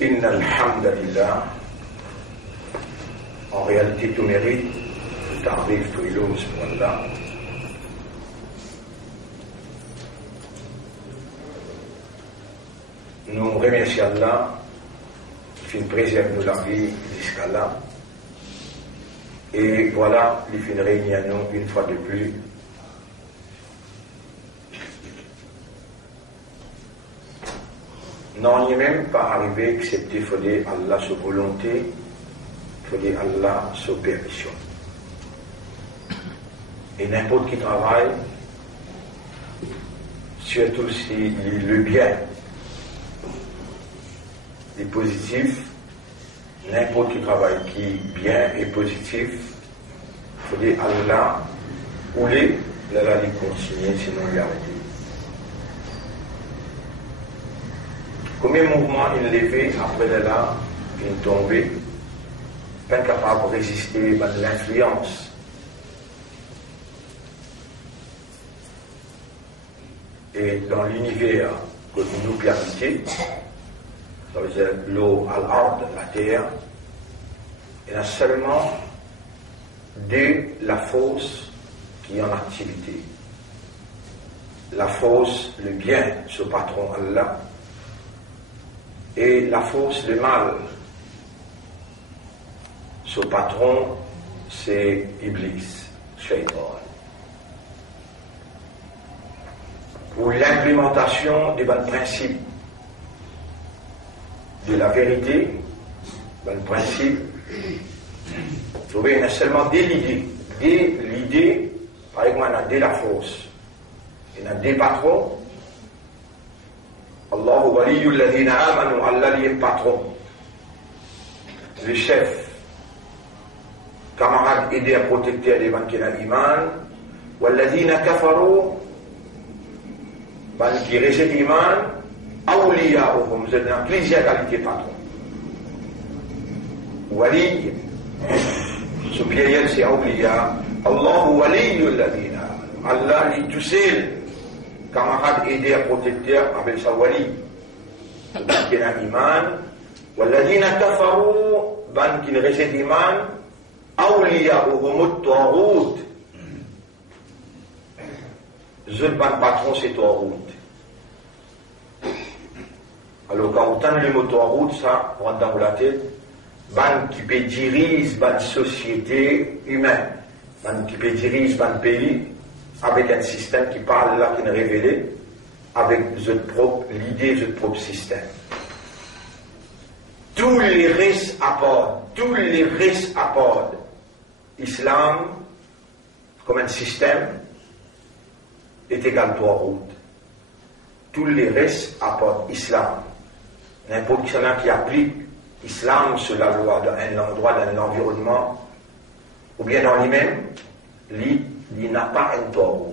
Inna alhamdulillah, en réalité tout mérite, tout arrive, tout illume, subhanallah. Nous remercions Allah qui préserve nous la vie jusqu'à là. Et voilà, il fait réunir nous une fois de plus. Non, il n'est même pas arrivé excepté il faut dire Allah sa volonté, il faut dire Allah sa permission. Et n'importe qui travaille, surtout si le bien est positif, n'importe qui travaille qui bien et positif, il faut dire Allah, ou les, là, les continuer, sinon il arrête. Combien de mouvements il levé après là, il est tombé, incapable de résister à l'influence. Et dans l'univers que nous permettez, ça veut dire l'eau à l'ordre, la terre, il y a seulement de la force qui est en activité. La force, le bien, ce patron Allah, et la force, le mal. Ce patron, c'est Iblis, Shaitan. Pour l'implémentation des bons principes de la vérité, bons principes, vous voyez, il y a seulement des l'idée. L'idée, par exemple, il y a de la force. Il y a des patrons. Allahu waliyul ladhina amanu, Allah est patron, le chef, camarade aidé à protecter les gens qui ont l'iman, walladhina kafaru, qui rejettent l'iman, awliya'uhum, vous êtes dans plusieurs qualités patron. Wali, ce pluriel c'est awliya, Allahu waliyul ladhina amanu, Allah est tout seul. Camarade aidé à protecteur avec sa wali. Qui n'a iman. Walladina kafaru, ban qui ne rejette iman. Awliya uhumut ta'oud. Zul ban patron c'est ta'oud. Alors quand on entend le mot ta'oud, ça rentre dans la tête. Ban qui peut diriger ban société humaine. Ban qui peut diriger ban pays. Avec un système qui parle là, qui est révélé, avec l'idée de votre propre système. Tous les restes apportent Islam comme un système est égal à route. Tous les restes apportent Islam. N'importe qui applique Islam sur la loi d'un endroit, d'un environnement, ou bien dans lui-même, il n'a pas un tort.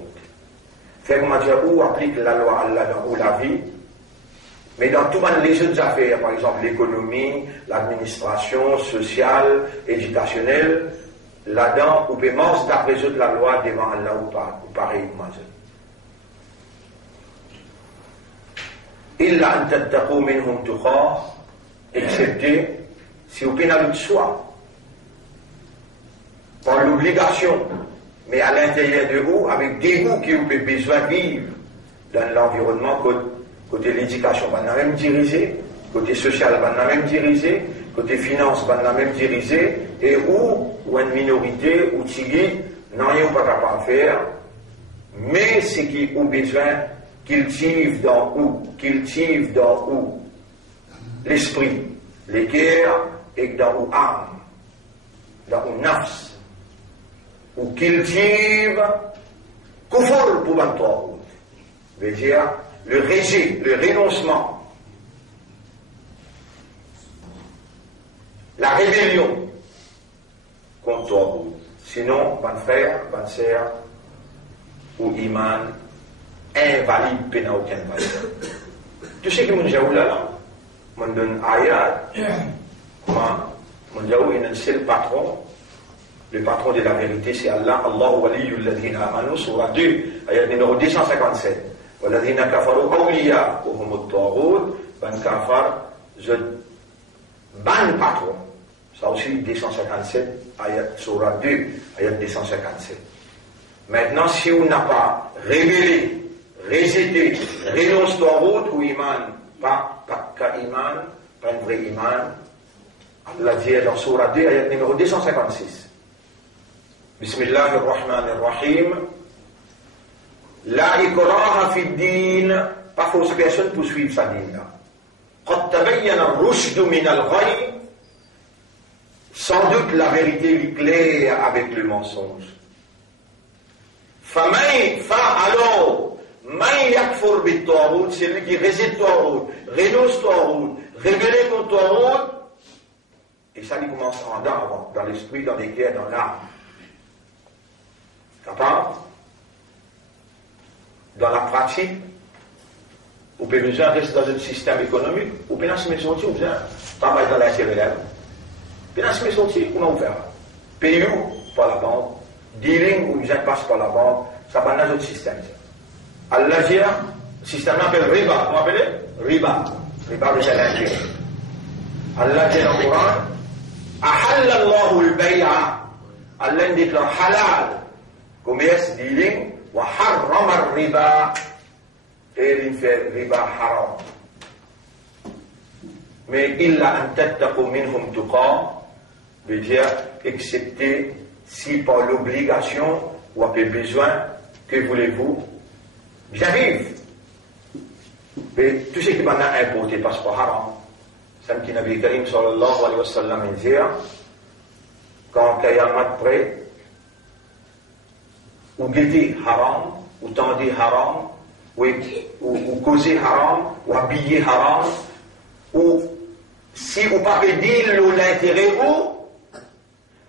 Fait comment dire, où applique la loi Allah ou la vie, mais dans toutes les autres affaires, par exemple l'économie, l'administration sociale, éducationnelle, là-dedans, on peut manger d'après eux la loi devant Allah ou pas, ou pareil, Illa an tattaqu minhum tuqa, excepté si vous pénalisez de soi, par l'obligation. Mais à l'intérieur de vous, avec des goûts qui vous avez besoin de vivre dans l'environnement, côté l'éducation, on a même dirigé, côté social, on a même dirigé, côté finance, on a même dirigé, et ou une minorité, ou tigui, n'en rien pas capable de faire, mais ce qui ont besoin, cultive dans où l'esprit, les cœurs, et dans où âme, dans où nafs, ou cultive kufur pour Bantour, veut dire le rejet, le renoncement, la rébellion contre toi. Sinon, bon frère, bonne sœur, ou iman, invalide, pénal aucun valide. Tu sais que mon jaoul là, mon donne ayat, comment mon jaoul est un seul patron. Le patron de la vérité, c'est Allah. Allahu waliyul ladhina amanu, surah 2, ayat numéro 257. Waladhina kafaru awliya, uhumut taghut, ban kafar, ban patron. Ça aussi, 257, ayat, surah 2, ayat 257. Maintenant, si on n'a pas révélé, récité, renonce taghut ou iman, pas qu'à iman, pas un vrai iman, Allah dit dans surah 2, ayat numéro 256. Bismillah ar-Rahman ar-Rahim. La ikraha fi din, pas force personne pour suivre sa dîne là. Qad tabayyana ar-rushd min al-ghayy. Sans doute la vérité est claire avec le mensonge. Alors, man yakfur bit-taghut, c'est lui qui réside taghut, renonce taghut, révélé contre taghut, et ça lui commence en dedans, dans l'esprit, dans les cœurs, dans l'âme. Capable? Dans la pratique, vous pouvez besoin rester dans un système économique, vous pouvez se mettre sur vous besoin travailler dans l'intérieur. Vous pouvez se mettre sur comment vous faire? Payer par la banque, dealing ou besoin passe par la banque, ça va dans un autre système. Allah dit, le système appelle riba, vous appelez? Riba. Riba de l'intérêt. Allah dit dans le Coran, Ahalla Allahu al-bay'a. Allah déclare halal. Commerce, dealing, wa harrama riba, et il fait riba haram. Mais illa an tattaqu minhum tuqa, veut dire, excepté si par l'obligation ou avez besoin, que voulez-vous, j'arrive. Mais tout ce qui m'a importé passe par haram. C'est ce que Nabi Karim sallallahu alayhi wa sallam dit, quand Kayamat près, ou guetter haram, ou tendre haram, ou causer haram, ou habiller haram, ou si vous pas dire l'intérêt ou,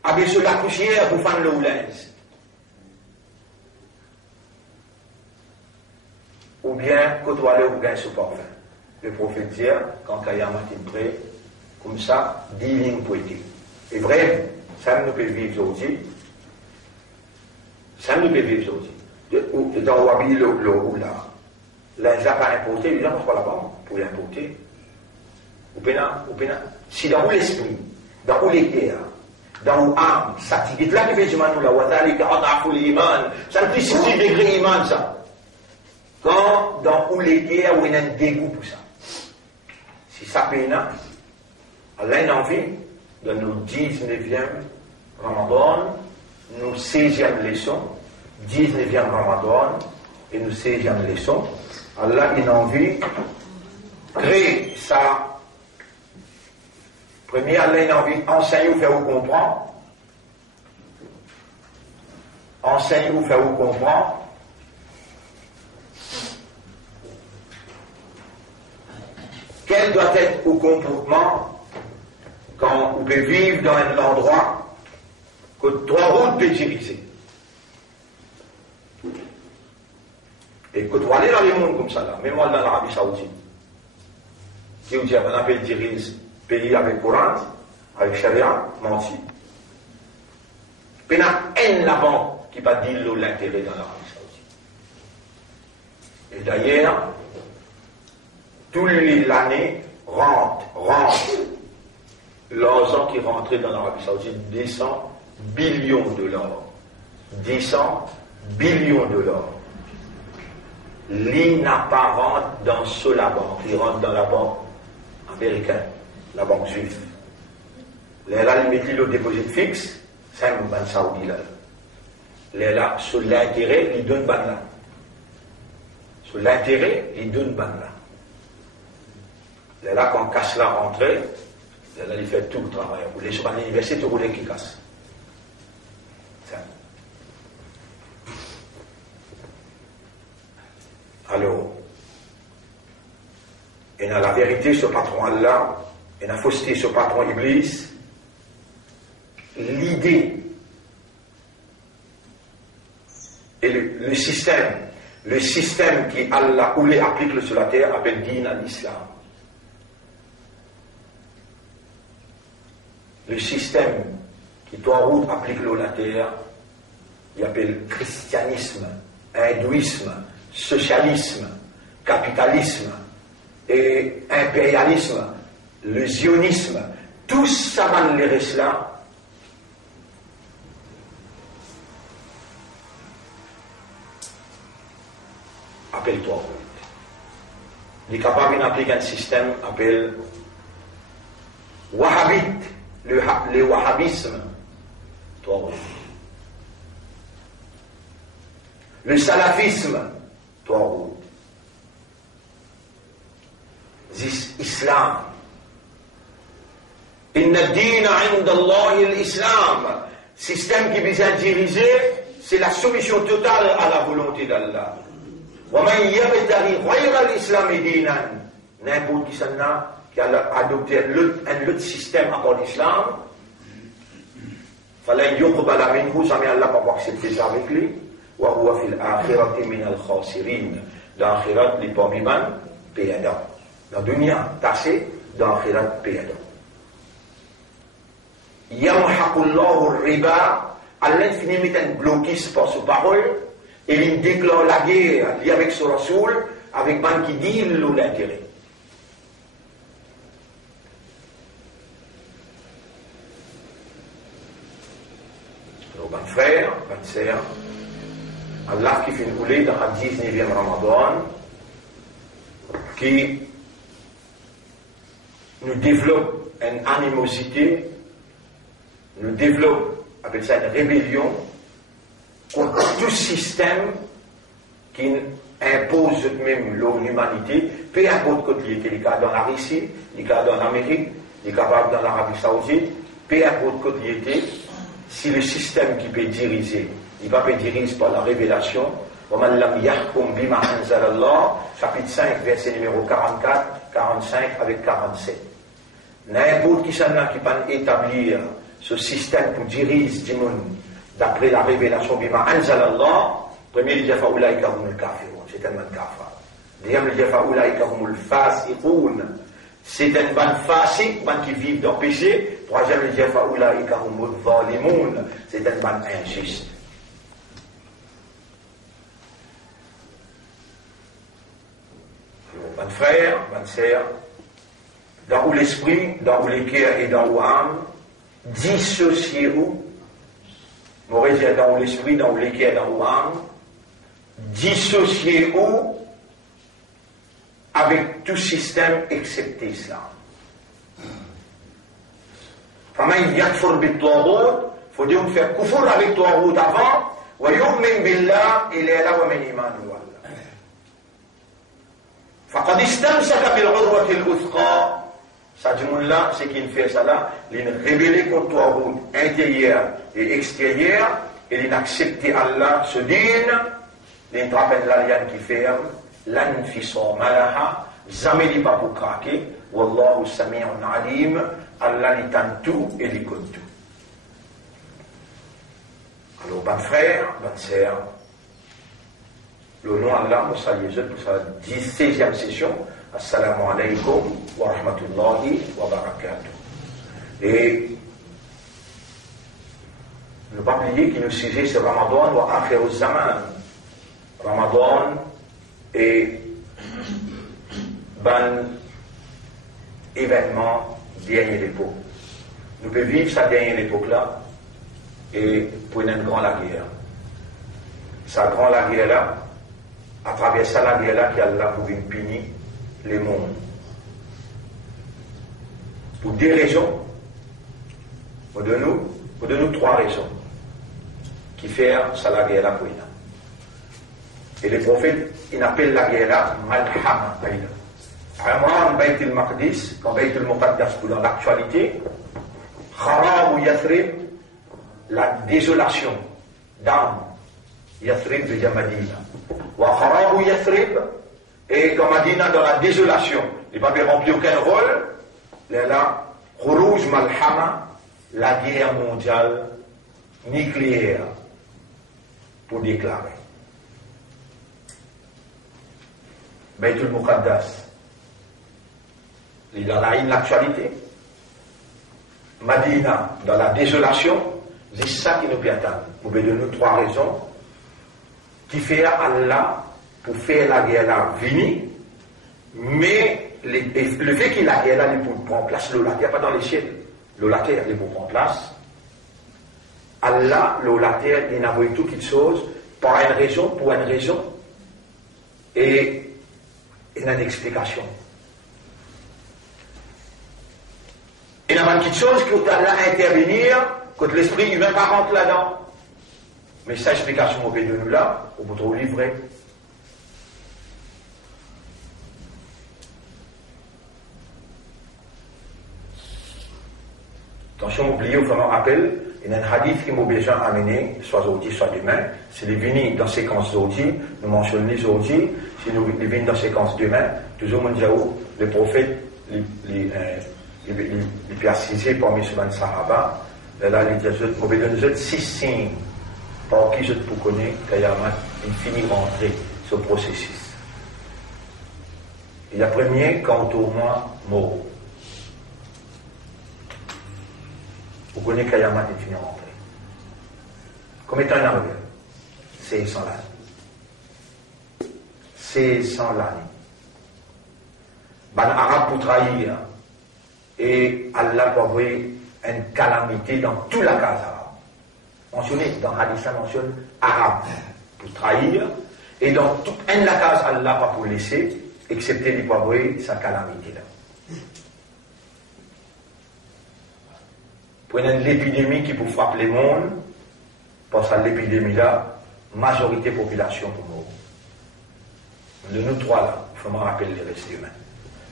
avec sur la couchière, vous faites le linge. Ou bien, côtoyer ou bien sous parfum. Le prophète dit, quand Kayamat est prêt, comme ça, 10 lignes poétiques. Et vrai, ça nous peut vivre aujourd'hui. Ça nous peut vivre aujourd'hui. Dans Wabi, le là, les gens pas importés, les gens ne pas là-bas pour l'importer. Si dans l'esprit, dans les cœurs, dans l'âme, ça dit, là qui fait du manou là, ça ne plus 6 degrés iman ça. Quand dans les cœurs, où il y a un dégoût pour ça. Si ça peine, Allah a envie de nos 19e Ramadan, nous 16e leçon, 19e Ramadan, et nous 16e leçon, Allah a envie de créer ça. Premier, Allah a envie d'enseigner ou faire vous comprendre. Enseigner ou faire vous comprendre. Quel doit être au comportement quand vous pouvez vivre dans un endroit que 3 routes peut diriger. Et que tu vas aller dans les mondes comme ça, là, même moi dans l'Arabie Saoudite, qui vous dit, on appelle dirige pays avec Coran, avec Sharia, menti. Il y a un là-bas qui va dire l'intérêt dans l'Arabie Saoudite. Et d'ailleurs, toute l'année rentre l'argent qui rentrait dans l'Arabie Saoudite, 200 billions de dollars. 200 billions de dollars. L'inapparente dans la banque, il rentre dans la banque américaine, la banque juive. Là, il met le dépôt fixe, c'est un ban saoudi là. Là, sur l'intérêt, il donne ban là. Sur l'intérêt, il donne ban là. Là, quand casse la rentrée, là, il fait tout le travail. Vous voulez sur l'université, vous voulez qu'il casse. Alors, il y a la vérité sur patron Allah, il y a la fausseté sur patron Iblis. L'idée et le système qui Allah ou les applique sur la terre appelle din al-Islam. Le système qui Tawhid applique l'eau la terre, il appelle christianisme, hindouisme, socialisme, capitalisme et impérialisme, le zionisme, tous ça va les restes là. Appelle-toi. Il est capable d'appliquer un système appelé Wahhabite, le wahhabisme. Toi. Le salafisme. Toi. Islam. Inna ad-dina 'inda Allahi al-Islam. Système qui vise à diriger, c'est la soumission totale à la volonté d'Allah. وَمَنْ يَبْتَغِي غَيْرَ الْإِسْلَامِ دِينًا. N'importe qui a adopté un autre système à part l'islam, فَلَنْ يُقْبَلَ مِنْهُ, jamais Allah ne va pas accepter ça avec lui. وَهُوَ فِي الْآخِرَةِ مِنَ الْخَاسِرِينَ. Dans l'akhirat, les pommiman, payadans. Dans la dunya, tassé, dans l'akhirat, payadans. يَمْحَقُ اللَّهُ الرِّبَا. Allah finit met un blocus par sa parole. Et il déclare la guerre, lié avec son Rasoul, avec man qui dit l'eau l'intérêt. Alors, ben frère, ben sœur, Allah qui fait une roulée dans le 19e Ramadan, qui nous développe une animosité, nous développe, appelle ça une rébellion, contre tout système qui impose même l'humanité, peu importe côté il était, les cas dans la Russie, les cas dans l'Amérique, les cas dans l'Arabie Saoudite, peu importe côté il était, si le système qui peut diriger, il va pas diriger par la révélation, وَمَنْ لَمْ يَحْكُمْ بِمَا أَنزَلَ اللَّهُ, chapitre 5, verset numéro 44, 45 avec 47. N'importe qui s'en a qui peut établir ce système pour diriger du monde, d'après la révélation bima anzal Allah, premier il dit faulaika humul kafirun, c'est un man kafar. Deuxième il dit faulaika humul fasiqun, c'est un man fasiq, man qui vit dans le péché. Troisième il dit faulaika humul zalimun, c'est un man injuste. Mon frère, ma sœur, dans où l'esprit, dans où les cœurs et dans où l'âme, dissociez-vous. Mauvais dans l'esprit, dans les cœurs, dans l'âme, dissociez-vous avec tout système excepté l'islam. فَمَنْ يَكْفُرْ بِالطَّاغُوتِ, faut dire on fait kufur avec Tawhid avant, وَيُؤْمِنْ بِاللَّهِ, il est là وَمِنْ إِيمَانُ وَاللَّهِ. فَقَدْ اسْتَمْسَكَ بِالْعُرْوَةِ الْوُثْقَى. Ça dit là, c'est qu'il fait ça là, il rébellé contre Tawhid intérieur et extérieur, et il accepte Allah, ce dîne, il trappe l'alliance qui ferme, l'anfisor malaha, jamais il pas pour craquer, wallahu sami'un alim, Allah il tente tout et il écoute tout. Alors, ben frère, ben sœur, le nom d'Allah, nous saluons pour sa 16e session. Assalamu alaikum wa rahmatullahi wa barakatuh. Et ne pas oublier que le sujet c'est Ramadan wa akhir al-zaman. Ramadan est un événement dernière époque. Nous pouvons vivre sa dernière époque là et pour une grande la guerre. Sa grande la guerre là, à travers ça la guerre là qui a là pour venir punir les mondes. Pour deux raisons, pour de nous trois raisons qui font ça la guerre là pour nous. Et les prophètes, ils appellent la guerre là Malhama. Amran Bayt al-Maqdis, quand Bayt al-Muqaddas pour dans l'actualité, Kharab ou Yathrib, la désolation d'âme. Yathrib de Yamadina. Wa Kharab ou Yathrib, et comme Madina dans la désolation, il n'a pas rempli aucun rôle, là, Khuruj Malhama, la guerre mondiale nucléaire, pour déclarer. Bayt al-Muqaddas, il est dans l'actualité. Madina dans la désolation, C'est ça qui nous peut attendre. Vous pouvez donner 3 raisons qui fait Allah pour faire la guerre là venir, mais le fait qu'il a guerre là, il pour prendre place, la terre pas dans les ciels, la terre il pour prendre place. Allah, la terre, il n'a pas eu tout quelque chose pour une raison, et il a une explication. Il y a une petite chose que Allah intervenir quand l'esprit humain va rentrer là-dedans. Mais cette explication au de nous là, au bout de vous livrer. Attention, oubliez, il faut me rappeler, il y a un hadith qui m'a besoin amené, soit aujourd'hui, soit demain. Si les venu dans séquence d'aujourd'hui, nous mentionnons les aujourd'hui, si nous venons dans séquence demain, toujours mon diao, les prophètes, les précisés parmi ceux de Sahaba, là, il y a 6 signes par qui je peux connaître qu'il y a une finie rentrée, ce processus. Et la première, quand au moins mort. Vous connaissez qu'il y a une finie rentrée. Comme étant un arrivé, c'est sans l'année. C'est sans l'année. Ben, arabe pour trahir. Et Allah va avoir une calamité dans toute la case arabe. Mentionné dans Hadith, ça mentionne arabe pour trahir, et dans toute la case Allah pas pour laisser, excepté les avoir sa calamité là. Prenez l'épidémie qui peut frapper le monde, parce que l'épidémie là, majorité population pour mourir. De nous 3 là, il faut me rappeler les restes humains.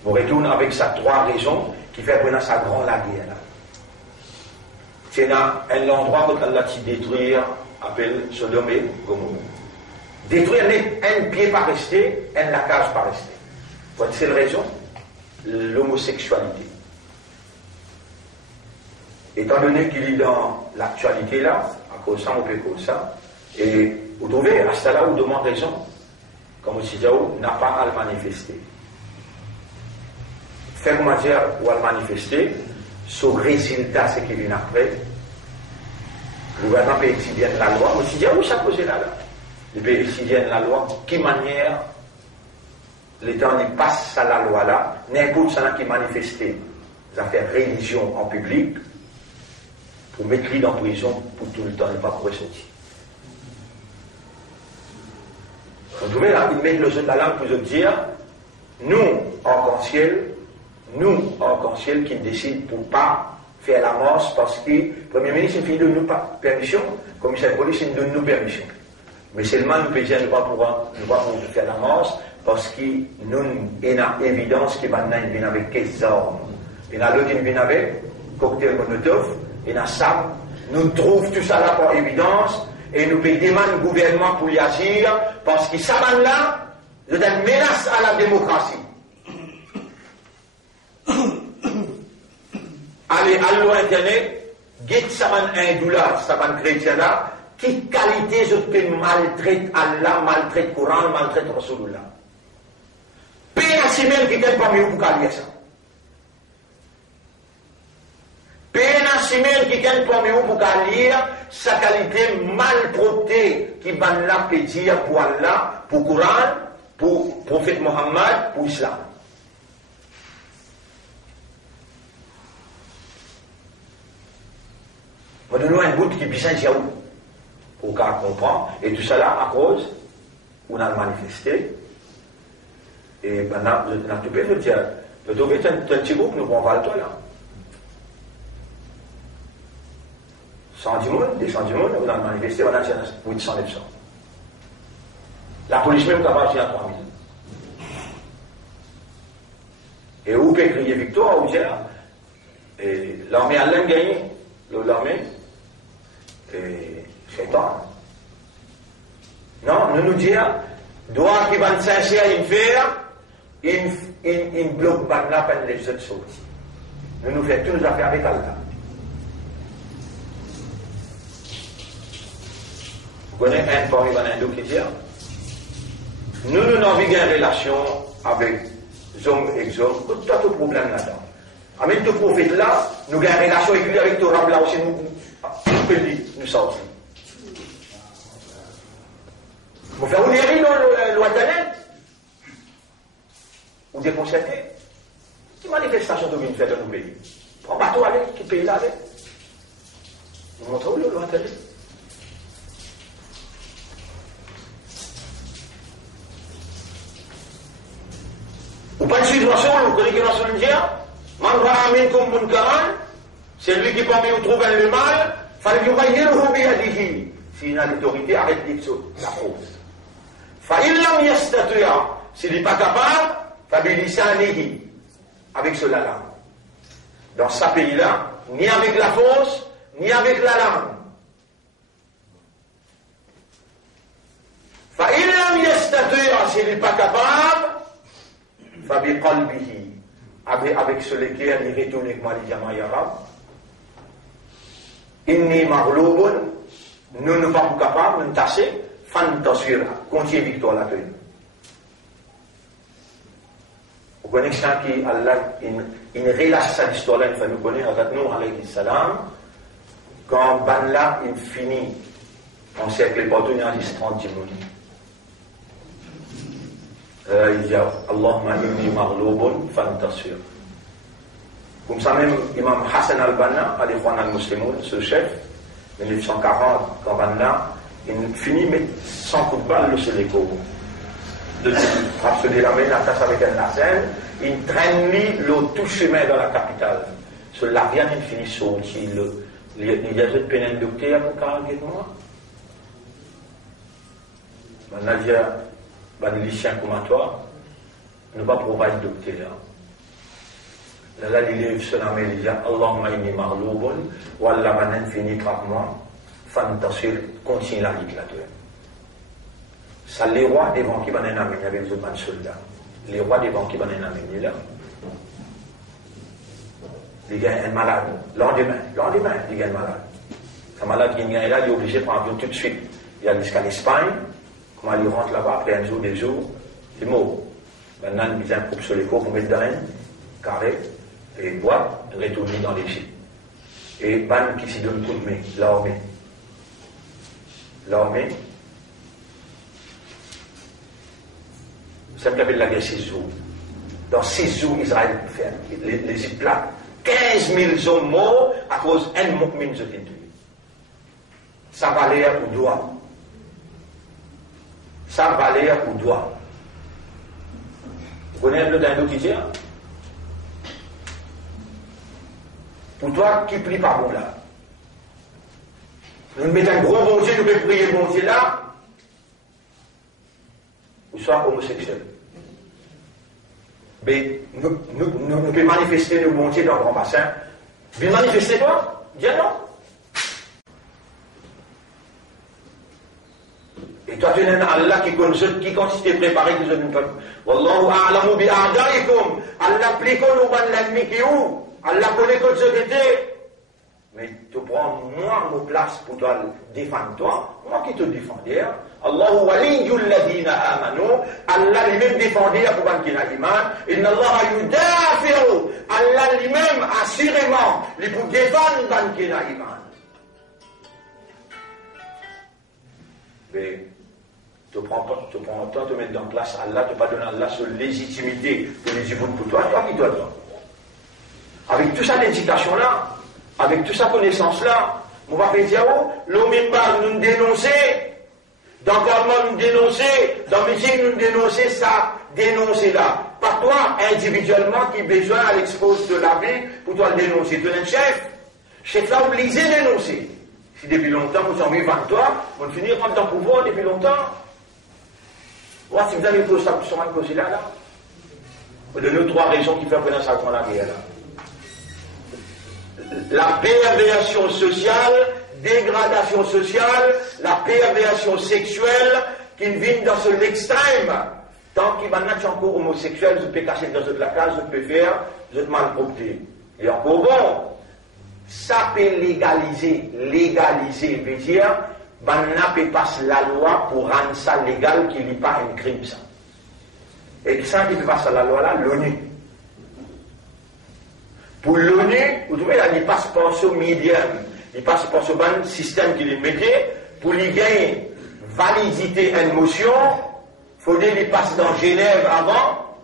On retourne avec ça 3 raisons qui fait prendre sa grande la guerre là. C'est dans un endroit où Allah t'y détruire, appelle Sodome et Gomorrhe. Détruire un pied pas resté, un la cage pas resté. Votre seule raison, l'homosexualité. Étant donné qu'il est dans l'actualité là, à cause de ça, on peut cause ça, et vous trouvez, à ce là où demande raison, comme aussi Diao n'a pas à le manifester. Faire matière ou à le manifester, ce résultat, c'est qui vient après. Le gouvernement peut étudier la loi, aussi Diao, ça cause là. Il peut étudier la loi, qui manière l'État ne passe à la loi là, n'importe ça qui manifester les affaires religion en public, pour mettre lui en prison pour tout le temps, ne pas pouvoir sortir. Vous trouvez là, il met le jeu de la langue pour dire, nous, arc-en-ciel, qui décident pour ne pas faire la mort parce que le Premier ministre ne donne nous pas permission, le commissaire de police ne donne nous permission. Mais seulement nous pouvons ne pas pouvoir faire la mort parce que nous avons évidence que maintenant il vient avec 15 armes. Il y a l'autre qui vient avec cocktail Molotov, il y a ça. Nous trouvons tout ça là par évidence et nous pouvons demander au gouvernement pour y agir parce que ça là, c'est une menace à la démocratie. Allez, à l'internet, guette ça un dollar, ça chrétien là, qui qualité je peux maltraiter Allah, maltraiter Coran, maltraiter Rasulullah. Paye à si même qui t'aime pas mieux pour calmer ça. Paye à si même qui t'aime pas mieux pour calmer sa qualité maltraitée qui va là pédir pour Allah, pour Coran, pour prophète Mohammed, pour Islam. On donne un bout qui est bien Jaoul, pour qu'on comprenne, et tout ça là à cause, on a manifesté, et maintenant, on a tout fait, je dis, le trouver un petit groupe, nous prenons le toit là. 110 monde, 200 monde, on a manifesté, on a 800, 900. La police même capable de 3000. Et où peut crier victoire, ou dire, et l'armée a l'un gagné, l'armée, et c'est temps. Non, nous disons, droit qui va sincère à faire, il bloque pas la peine les autres sorties. Nous faisons toutes nos affaires avec Allah. Vous connaissez un parmi les hindous qui dit, nous avons une relation avec les hommes et les hommes, pas de problème là-dedans. Avec le prophète là, nous avons une relation avec le Torah là aussi, le pays nous sortit. Vous faire une hérie dans la loi d'Annette ou déconcerté. Qui manifestation de faire dans nos pays? Prends bateau aller, qui paye là avec. Nous montrons le loi d'Annette. Ou pas de situation, vous connaissez dans son Indien? Man amin comme munkaran, c'est lui qui parmi vous trouve le mal, fallait lui rayer le hobby à dire. Si il a l'autorité, arrête de dire la cause. Fa'illam yastatuya, s'il n'est pas capable, fabilisanihi, avec cela là. Dans ce pays-là, ni avec la force, ni avec la langue. Fa'illam yastatuya, s'il n'est pas capable, fabiqalbihi, avec ce lequel il retourne avec moi les diamants arabes. Inni maghloubun, nous ne sommes pas capables, nous tasser. Fantasir, continue victoire la paix. Vous connaissez ça qui Allah, il relâche cette histoire-là, il faut nous connaître avec nous, alayhi salam, quand Banla, il finit, on sait que les partenaires, il y a 30 minutes. Il dit, Allahumma inni maghloubun, fantasir. Comme ça même, Imam Hassan al-Banna, à l'Ikhwan al-Muslimun, ce chef, 1940, quand Banla, il finit mais sans coup de balle sur les corps. De frappe de la main, la tasse avec un laser, il traîne le tout chemin dans la capitale. Sur l'avion, il finit sorti. Il y a cette peine docteur pour carrément moi. Maintenant, il y a un lycéen commatoire, ne va pas prouver docteur. Là, il lève son âme et il dit Allahumma inni maghloubun, wa Allah manan finit par moi. Fantasir, continue la lutte là-dedans. Ça, les rois devant qui vont amener avec les autres soldats. Les rois devant qui vont amener là. Les gars, un malade. Lendemain, les gars, un malade. Un malade qui est là, il est obligé de prendre l'avion tout de suite. Il y a jusqu'à l'Espagne. Comment il rentre là-bas après un jour, des jours, c'est mort. Maintenant, il a un coupe sur les cours pour mettre dans un carré et boire, retourner dans l'Égypte. Et Ban qui s'y donne coup de main, l'armée. L'armée, ça s'appelle la guerre 6 jours. Dans 6 jours, Israël fait l'Égypte là, 15 000 hommes morts à cause d'un mu'min de tué. Ça valait au doigt. Ça valait au doigt. Vous connaissez le dingo qui tient? Pour toi, qui prie par bon là? Nous mettons un gros bon Dieu, nous pouvons prier bon Dieu là, ou soit homosexuel. Mais nous pouvons manifester le bon Dieu dans le grand bassin. Vous manifester toi? Dis non. Et toi, tu es un Allah qui quand tu t'es préparé, tu es peuple. Wallahu a'lamu bi a'daikum. Allah plie qu'on nous bat l'ennemi qui est où? Allah connaît que ce que t'es. Mais tu prends moi ma place pour toi défendre toi, moi qui te défendais. Allahu waliyul ladina amanu, Allah lui-même défendait pour ban qui n'a iman. Inna Allah yudafi'u, Allah lui-même assurément, lui pour défendre ban qui n'a iman. Mais tu prends toi, te mettre en place Allah, tu pas donner à Allah cette légitimité pour les yeux pour toi qui dois dire. Avec toute cette éducation-là, avec toute sa connaissance-là, on va faire dire, l'homme nous dénoncer, dans le Parlement nous dénoncer, dans le musique nous dénoncer, ça, dénoncer là. Pas toi, individuellement, qui a besoin à l'expose de la vie pour toi le dénoncer. Tu es un chef là obligé de dénoncer. Si depuis longtemps, nous sommes vivants de toi, on finit par ton pouvoir depuis longtemps. Voilà, si vous avez posé ça sur un cause là, vous donnez 3 raisons qui font que ça prend la guerre là. La perversion sociale, dégradation sociale, la perversion sexuelle qui vient dans ce l'extrême. Tant qu'il va être encore homosexuel, je peux cacher dans la case, je peux faire, je peux mal propter. Et encore bon, ça peut légaliser, veut dire, Banna peut passer la loi pour rendre ça légal, qu'il n'y ait pas un crime ça. Et ça qui peut passer la loi là, l'ONU. Pour l'ONU, vous trouvez, il y a des passeports médiums. il passe par ce bon système qu'il mettait, pour lui gagner validité une motion, il faut qu'il passe dans Genève avant,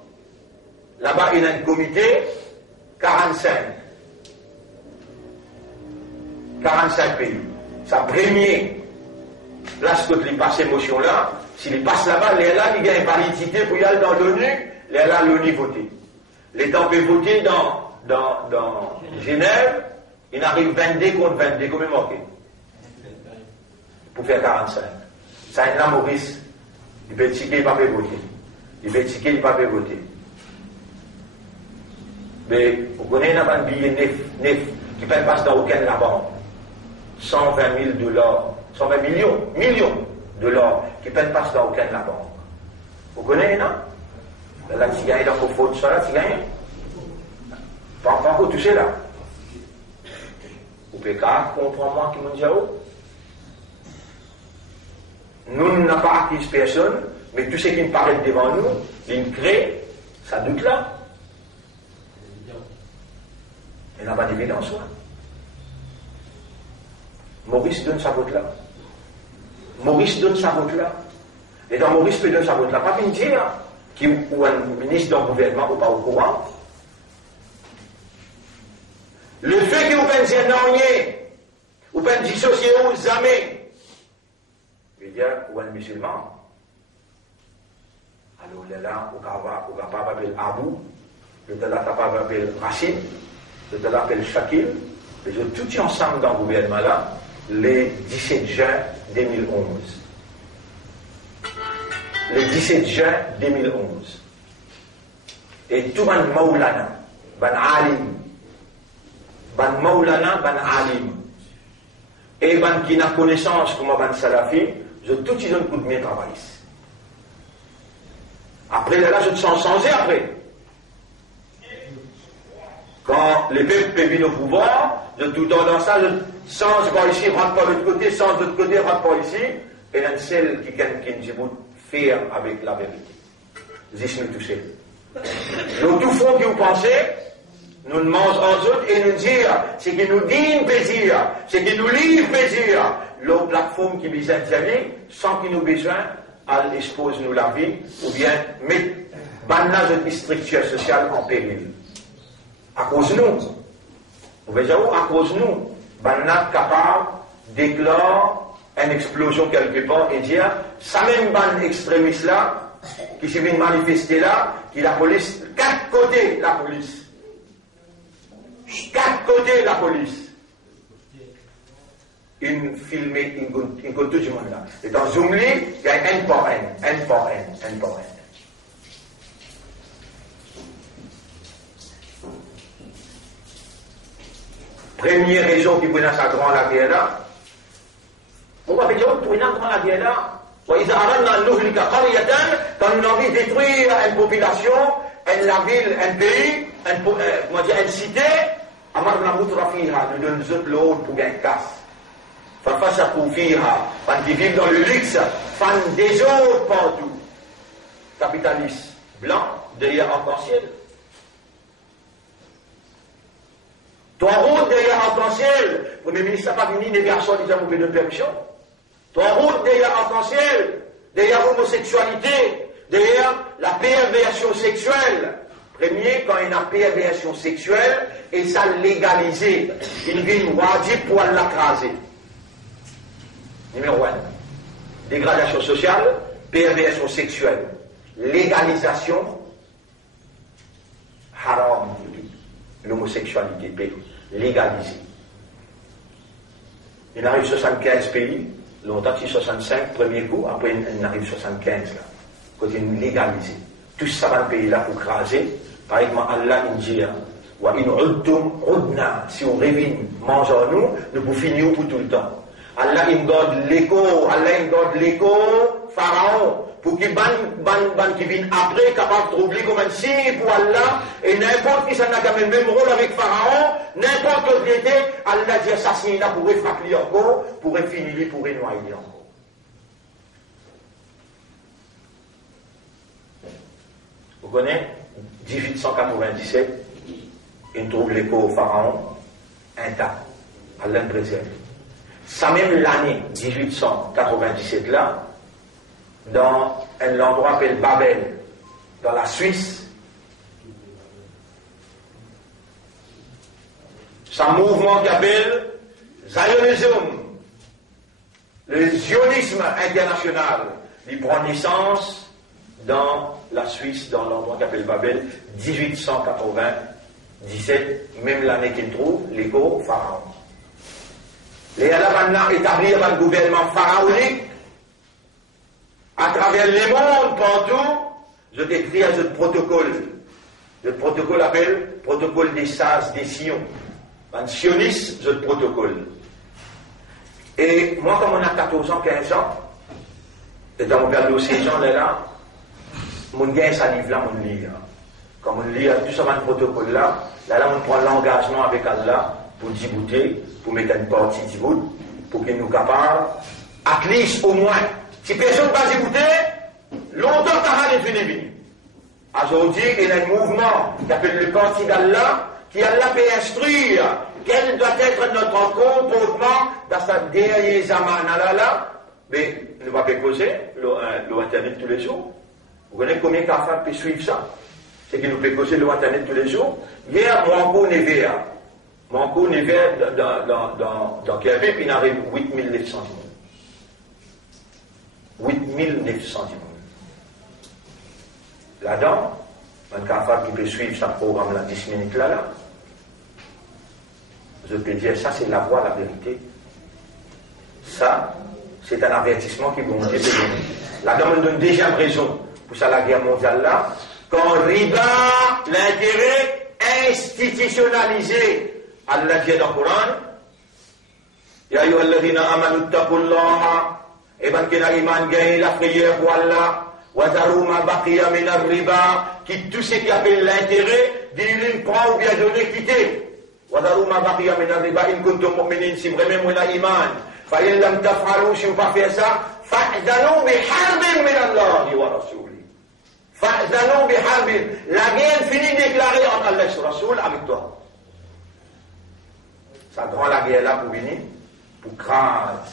là-bas il y a un comité, 45 pays. Sa première place que il passe ces motions-là, s'il passe là-bas, il y a une validité pour y aller dans l'ONU, là, l'ONU voter. L'État peut voter dans Genève, il arrive 22 contre 22, combien manqué? Pour faire 45. Ça, il y a Maurice. Il peut ticker, il ne peut pas voter. Il peut ticker, il ne peut pas voter. Mais vous connaissez un billet neuf qui peut passer dans aucun la banque. 120 000 $, 120 millions de dollars qui peut passer dans aucun la banque. Vous connaissez, non? Là, tu gagnes dans vos fautes, ça là, tu gagnes. Pas encore touché là. Vous pouvez comprendre moi qui m'ont dit nous n'avons pas acquis personne, mais tout ce qui me paraît devant nous, il crée, ça doute là. Il n'y a pas d'évidence là. Maurice donne sa vote là. Maurice donne sa vote là. Et dans Maurice peut donner sa vote là, pas une dire qui ou un ministre d'un gouvernement ou pas au courant. Le fait que vous pouvez dire non, vous pouvez dissocier aux amis, je veux dire, ou un musulman. Alors là, on va pas appeler Abou, on va pas appeler Rachid, on va appeler Shakil, et je tout ensemble dans le gouvernement là, les 17 juin 2011. Le 17 juin 2011. Et tout le monde Maulana, ban alim, ban Maulana, ban alim. Et ban qui n'a connaissance comme ban Salafi, je tout ils ont un coup de main travail. Après là, je te sens changé après. Quand les peuples viennent au pouvoir, de tout temps dans ça, je change par ici, rentre par l'autre côté, change de l'autre côté, rentre par ici, et il y a celle qui dit faire avec la vérité. Dis-nous tout seul. Le tout fond que vous pensez, nous nous mangeons en autres et nous dire ce qui nous donne plaisir, ce qui nous livre plaisir, la plateforme qui nous interdit, sans qu'il nous besoin, elle expose nous la vie, ou bien mettre notre structure sociale en péril. À cause de nous, vous voyez où, à cause de nous, banat capable déclare une explosion quelque part et dire, ça même ban extrémiste là, qui s'est venu manifester là, qui la police, 4 côtés la police. 4 côtés la police. Une filmée, une tout le monde là. Et dans Zoomli, il y a un par un. Première région qui prenait sa grande la guerre là. On va dire, pour une grande la guerre là. Quand on a envie de détruire une population, la ville, un pays, une cité, nous donnons l'autre pour gagner casse. Face à Koufira, qui vivent dans le luxe, fan des autres partout. Capitalistes blancs, derrière arc-en-ciel. Toi, route derrière arc-en-ciel, le Premier ministre n'a pas venu, les garçons disent vous de permission. Toi, route derrière arc-en-ciel, derrière l'homosexualité, derrière la perversion sexuelle. Premier, quand il y a une perversion sexuelle, et ça légalisé, il vient wadi pour l'écraser. Numéro 1. Dégradation sociale, perversion sexuelle. Légalisation, haram, l'homosexualité, légalisée. Il arrive 75 pays, longtemps c'est 65, premier coup, après il arrive 75 là. Côté légalisé. Tout ça va le pays là pour craser. Par exemple, Allah dit, si on revient, mangeons-nous, nous pouvons finir pour tout le temps. Allah il garde l'écho, Pharaon, pour qu'il qui vienne après, capable de troubler comme un signe pour Allah, et n'importe qui ça n'a quand même le même rôle avec Pharaon, n'importe quel piété, Allah dit assassiner là pour frapper encore, pour finir, pour noyer encore. Vous connaissez 1897, il trouve l'écho au Pharaon intact, Allah le préserve. ça même l'année 1897 là, dans un endroit appelé Babel, dans la Suisse, c'est un mouvement qui appelle Zionisme, le zionisme international, il prend naissance dans la Suisse, dans l'endroit qui appelle Babel, 1897, même l'année qu'il trouve, l'écho pharaon. Les Alamanna établir un gouvernement pharaonique à travers le monde partout. Je t'écris à ce protocole. Le protocole appelle protocole des sages des Sion. Un sioniste, ce protocole. Et moi, comme on a 14 ans, 15 ans, et dans mon père de 16 ans, là, mon gars, ça livre là, mon lit. Comme on lit tout ça, ce protocole-là, là, on prend l'engagement avec Allah pour débouter, pour mettre une partie du bout, pour qu'il nous capable, à least au moins, si personne ne va débouter, longtemps qu'Allah est fini. Aujourd'hui, il y a un mouvement qui s'appelle le parti d'Allah, qui Allah peut instruire quel doit être notre comportement dans sa dernier zaman. Mais nous ne va pas causer l'Internet tous les jours. Vous connaissez combien de femmes peuvent suivre ça? C'est qu'il nous peut causer l'Internet tous les jours. Hier, mon cours n'est vers. Mon cours n'est vers dans Québec, puis il arrive 8900 8900 là-dedans, un femme qui peut suivre ce programme là 10 minutes là, je peux dire ça c'est la voie, la vérité. Ça, c'est un avertissement qui vont dire. Là-dedans, on donne déjà raison pour ça la guerre mondiale là. Quand riba, l'intérêt institutionnalisé, Allah dit dans le Coran, Ya ayyuhalladhina amanu taqullaha, et ben qu'il a iman gagne la prière pour Allah, wa daru ma baqiya min ar-riba, qui tout ce qui appelle l'intérêt, dit-il prend ou bien donner, quitter. Wa daru ma baqiya min ar-riba in kuntum mu'minin, si vraiment vous avez iman. Fa in lam taf'alu, si vous pas fait ça, fa'danu bi harbin min Allah wa rasuli. Fa'danu bi harbin. La guerre finie déclarée entre Allah et Rasoul avec toi. Ça prend la guerre là pour venir, pour craser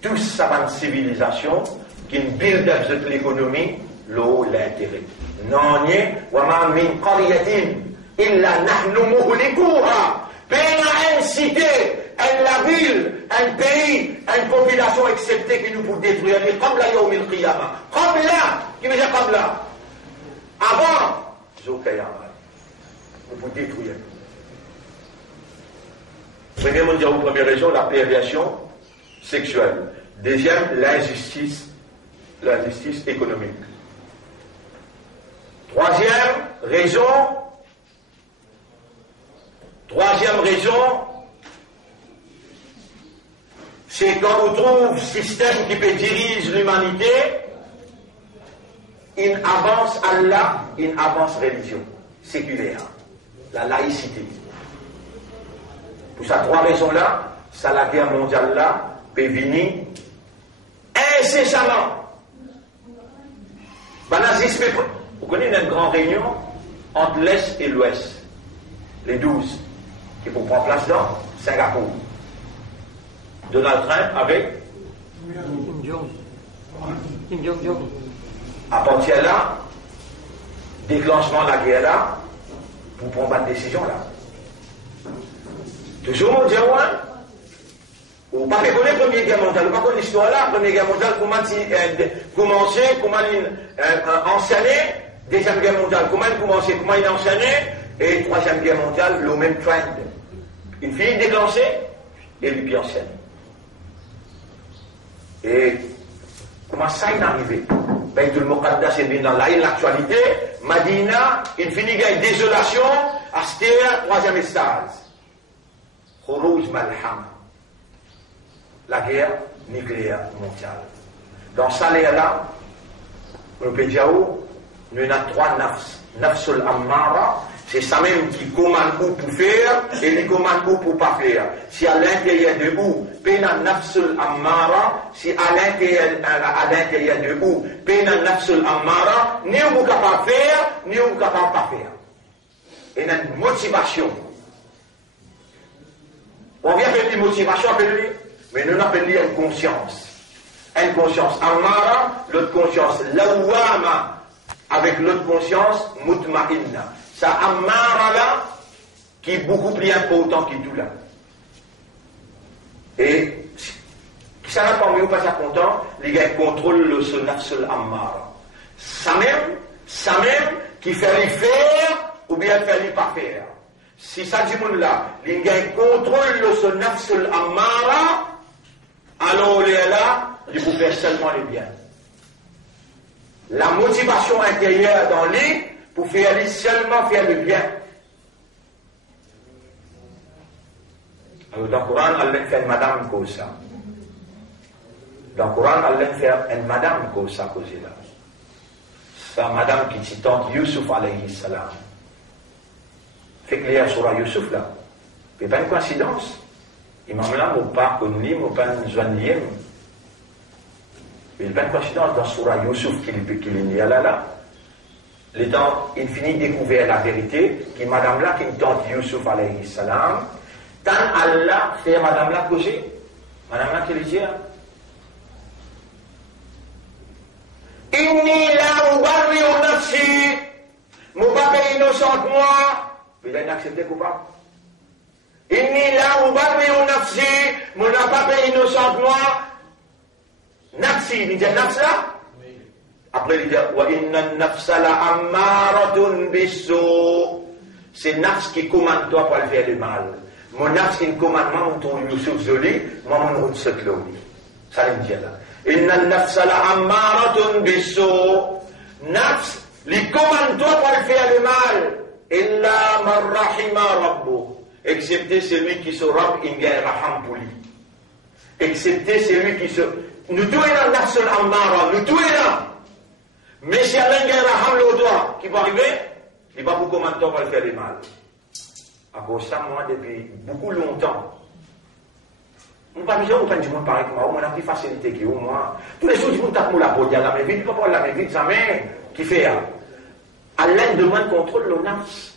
toute sa civilisation qui build up de l'économie, l'eau, l'intérêt. Non, wama min qaryatin illa nahnu muhlikuha. Peine à inciter la ville, un pays, une population acceptée qui nous pour détruire. Comme la yawm al-qiyamah. Comme là, qui veut dire comme là. Avant, Zokayama, nous pour détruire. Premièrement, première raison, la perversion sexuelle. Deuxième, l'injustice économique. Troisième raison, c'est quand on trouve un système qui peut diriger l'humanité, il avance Allah, il avance religion séculaire, la laïcité. Pour ces trois raisons-là, ça la guerre mondiale là peut venir incessamment. Vous connaissez une grande réunion entre l'Est et l'Ouest, les 12, qui vont prendre place dans Singapour. Donald Trump avec Kim Jong-un. À partir de là, déclenchement de la guerre là, pour prendre une décision là. Toujours mon Dieu, ou pas connaître la Première Guerre mondiale, ou pas connaître l'histoire là, la Première Guerre mondiale, comment commencer, comment enseigner, Deuxième Guerre mondiale, comment commencer, comment il enseigner, et Troisième Guerre mondiale, le même trend. Une fille déclenchée, et lui enseigne. Et comment ça est arrivé? Ben, tout le monde est bien dans l'actualité, Madina, il finit une désolation, Astéa, troisième stage. Khuruj Malham, la guerre nucléaire mondiale. Dans ça, là, on peut dire, nous avons trois nafs. Nafsul Ammara, c'est ça même qui commande où pour faire et qui commande où pour pas faire. Si à l'intérieur de où, pena Nafsul Ammara, si à l'intérieur de où, pena Nafsul Ammara, ni on est capable de faire, ni on est capable de pas faire. Et il y a une motivation. On vient avec une motivation avec lui. mais nous appelons une conscience. Une conscience amara, l'autre conscience lawama, avec l'autre conscience mutma'inna. Ça amara là, qui est beaucoup plus important que tout là. Et ça n'a pas mieux pas ça content, les gars contrôlent le nafsul ammara. Ça même, qui fait les faire, ou bien fait les pas faire. Si ça dit là, les gars contrôlent le nafsul ammara, alors on est là, il faut faire seulement le bien. La motivation intérieure dans lui, pour faire seulement faire le bien. Alors dans le Coran, Allah fait une madame comme ça. Dans le Coran, Allah fait une madame comme ça, là. C'est une madame qui s'y tente Yusuf alayhi salam. Fait que les sur Yusuf là. C'est pas une coïncidence. Imam là, mon pas connu, mon pas joigniem. Mais il n'y a pas une coïncidence dans Surah Yusuf qu'il est là. L'étant infini découvert la vérité, qui madame là, qui tente Yusuf alayhi salam, tant Allah fait madame là causer. Madame là qui lui dit, Inni la ubarri'u nafsi, mon papa est innocent que moi, mais il a accepté coupable. Inni la ubarri'u nafsi, mon papa est innocent que moi, nafsi, il dit nafs là? Après il dit, wa inna nafsa la ammaratun bisu, c'est nafs qui commande toi pour faire le mal. Mon nafs qui commande moi, mon tour Yusuf Zoli, moi mon route se cloni. Ça il dit là. Inna nafsa la ammaratun bisu, nafs, lui commande toi pour faire le mal. Illa man rahima rabbu, excepté celui qui se rabe, il gagne raham pour lui. Excepté celui qui se... Nous tous là, nafs al-ammara, nous tous là. Mais si Allah gagne raham le doigt, qui va arriver, il va vous commander toi pour faire le mal. À cause de ça, moi, depuis beaucoup longtemps, on ne pas besoin de du monde pareil que moi, on a plus facilité que moi. Tous les jours, je vous tape la peau, il y a la main vide, il ne peut pas la main vide, sa main, qui fait Allah demande contrôle le nafs.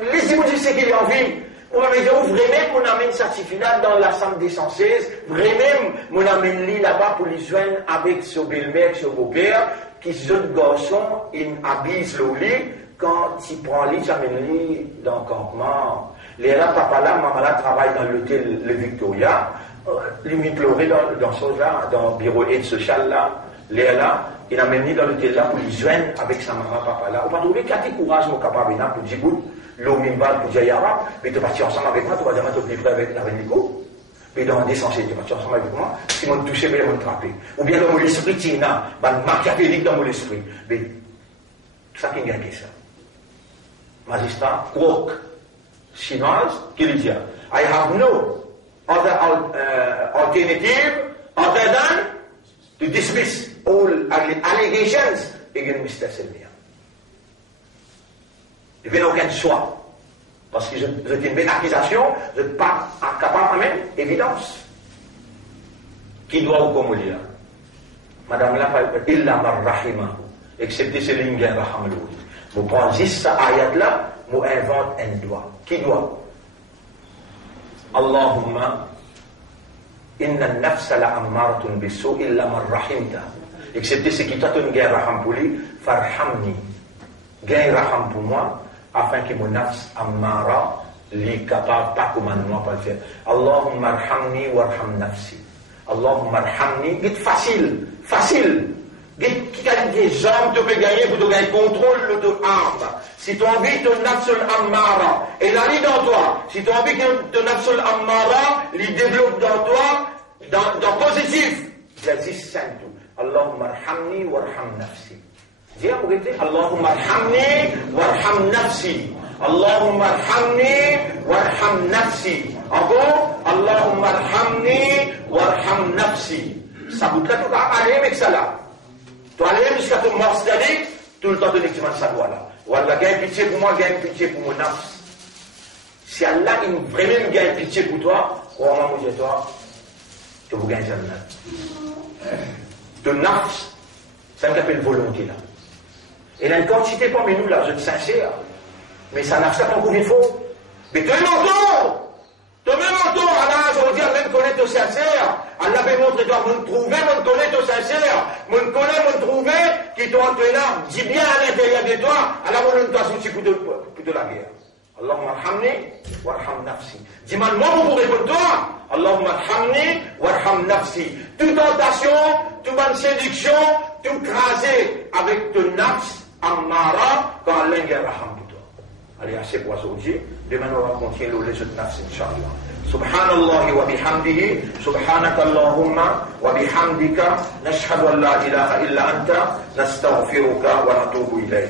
Laissez-moi dire ce qu'il a envie. On va me dire, vraiment, on amène certificat dans l'Assemblée des 116, vraiment, on amène lui là-bas pour les joindre avec ce belle-mère, ce beau-père, qui jeune garçon, il habille le lit, quand il prend lit, j'amène lui dans le campement. Les là, papa là, maman là, travaille dans l'hôtel Le Victoria, lui pleurer dans ce là, dans le bureau aide social là, les là, il amène lui dans l'hôtel là pour les joindre avec sa maman, papa là. On va trouver qu'il y a courage, mon capable, pour dire, l'homme pour dire Yara, mais tu es parti ensemble avec moi, tu vas dire, tu es livré avec Nico. Mais dans des sens, tu es parti ensemble avec moi, si on te touche, on te frappe. Ou bien dans mon esprit, tu es là, machiavélique dans mon esprit. Mais, ça qui gagne ça. Magistrat, Kwok, chinoise, qui lui dit, I have no other alternative other than to dismiss all allegations against Mr. Selmia. Il n'y a aucun choix. Parce que c'est une belle accusation, je n'êtes pas capable de même évidence. Qui doit vous communier? Madame la illa mar rahima, excepté ce linguen raham l'ouli. Vous prenez juste cette ayat-là, vous inventez un doigt. Qui doit? Allahumma, inna nafsa la ammaratun bisu illa mar rahimta. Excepté ce qui t'a donné gain raham pour lui, farhamni. Gain raham pour moi, afin que mon nafs ammara li capable pas comme moi pas le faire. Allahumma arhamni warham nafsi. Allahumma arhamni, c'est facile. Qui a des jambes tu peux gagner pour te gagner contrôle de ton âme. Si tu as envie ton nafs ammara, et la lit dans toi. Si tu as envie que ton nafs ammara, il développe dans toi, dans positif. C'est simple. Allahumma arhamni warham nafsi. Dia begitu, Allahumma arhamni warham nafsi. Allahumma arhamni warham nafsi. Encore, Allahumma arhamni warham nafsi. Ça vous plaît, tu vas aller avec ça là. Tu vas aller jusqu'à ton mort, c'est-à-dire, tout le temps de l'examen de ça là. Wallah, gagne pitié pour moi, gagne pitié pour mon nafs. Si Allah vraiment gagne pitié pour toi, crois-moi, moi, toi, tu vous gagnes jamais. Ton nafs, ça s'appelle volonté là. Et là, une quantité parmi nous, là, je suis sincère. Mais ça n'a pas tant qu'il faut. Mais te De même temps, Allah, aujourd'hui, même connaître au sincère. Allah peut montrer toi, mon trouver, mon connaître au sincère. Mon connaître, mon trouver, qui t'ont entraîneur, dis bien à l'intérieur de toi, Allah, mon toi, sorti pour de la guerre. Allahumma arhamni, warham nafsi. Dis-moi, moi, pour répondre toi, Allahumma arhamni, warham nafsi. Toute tentation, toute bonne séduction, tout crasé avec ton nafs, ammara, quand Allah est raham pour toi. Allez, assez pour aujourd'hui. Demain, on va continuer les autres nafs, Inch'Allah. Subhanallah wa bihamdihi, subhanaka Allahumma wa bihamdika, nashhadu an la ilaha illa anta, nastaghfiruka wa natubu ilayk.